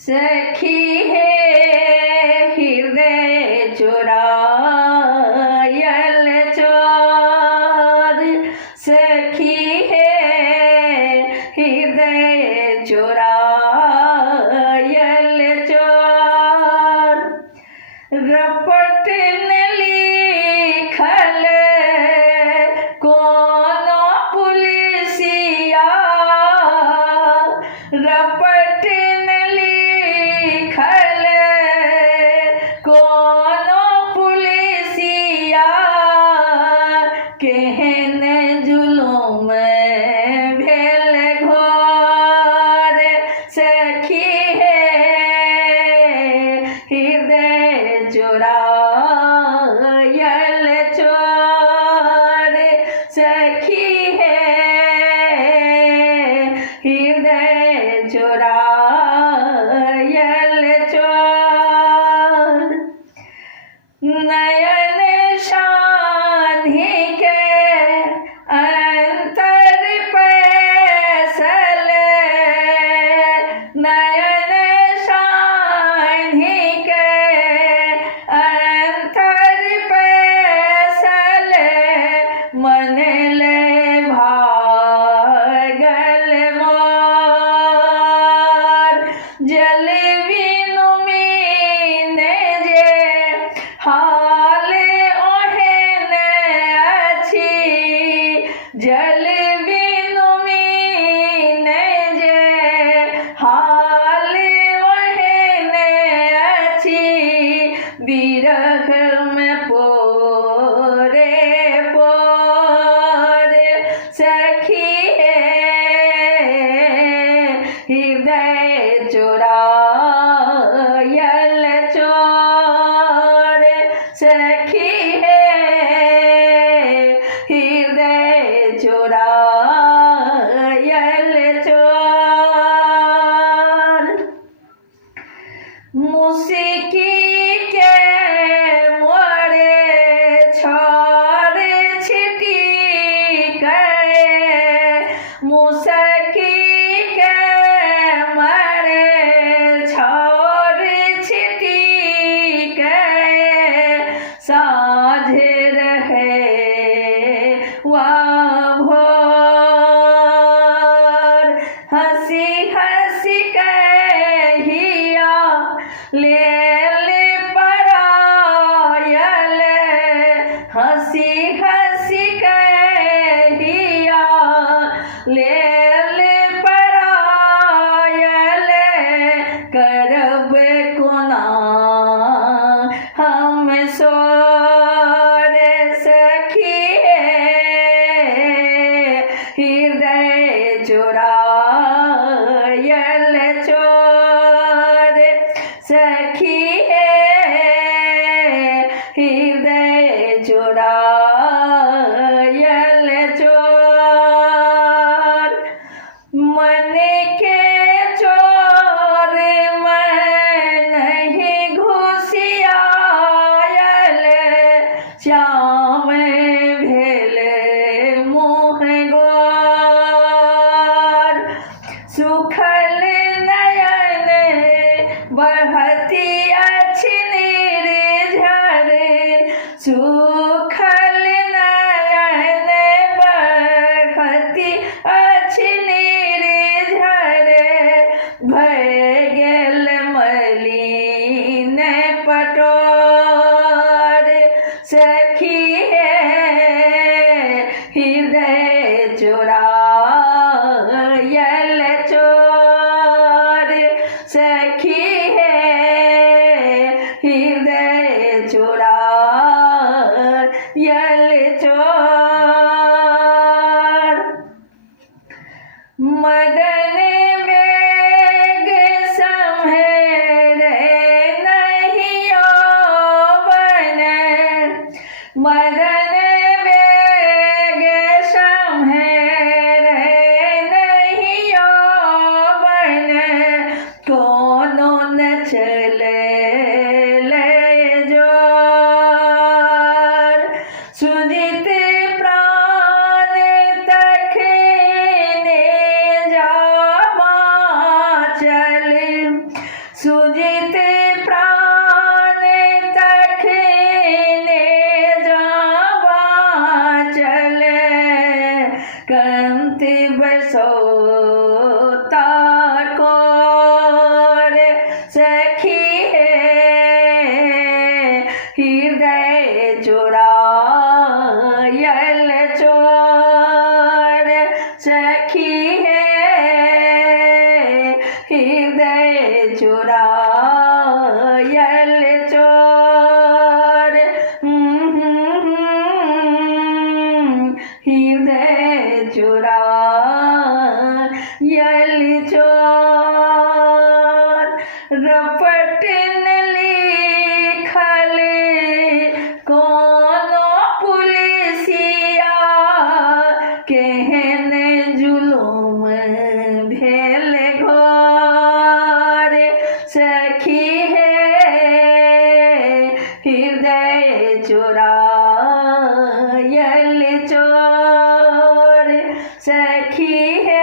सखी है हृदय चुरायल चोर, सखी है हृदय चुरायल चोर। रपट ने लिखल कोनो पुलिसिया, रपट ने लिखल कोनो पुलिसिया, केहन जुलुम भेल घोर, सखी है हृदय चुरायल चोर, सखी है हृदय चुरायल चोर। नयन शाधी के अंतर पैसल, नयन शाधी के अंतर पैसल, मन ले भागल मोर। जल बिनु मीने जे हाल ओहेन अछि, जल बिनु मीने जे हाल ओहेन अछि, बिरह में पोरे पोरे, सखी है हृदय चुरायल चोर, सखी है हृदय चुरायल चोर। मुस्की के मोरे छोर छिटी गए, मुस्की के मोरे छोर छिटी गए, साँझ रहे वा भोर, हंसी हंसी कहिया ले परायल, हंसी हंसी कहिया ले परायल, करब कोना हम सोर, सखी है हृदय चुरायल चोर, सखी है हृदय चुरायल चोर। मन के चोर मन नहीं घुसियायल, श्याम भेल मुँह गोर। सुखल नयन बहती अछि निर्झर, सुखल नयन बहती अछि निर्झर, भय गेल मलिन पटोर, सखी है हृदय चुरायल चोर, सखी है हृदय चुरायल चोर। मदन बेग सम्हेरे नहीं यौवन, मदन बेग सम्हेरे नहीं यौवन, कोनो न चले ले जोर, हृदय चुरायल चोर हृदय चुरायल चोर रपट ने लिखल कोनो पुलिसिया केहन जुलुम भेल घोर सखी है हृदय चुरायल चोर सखी है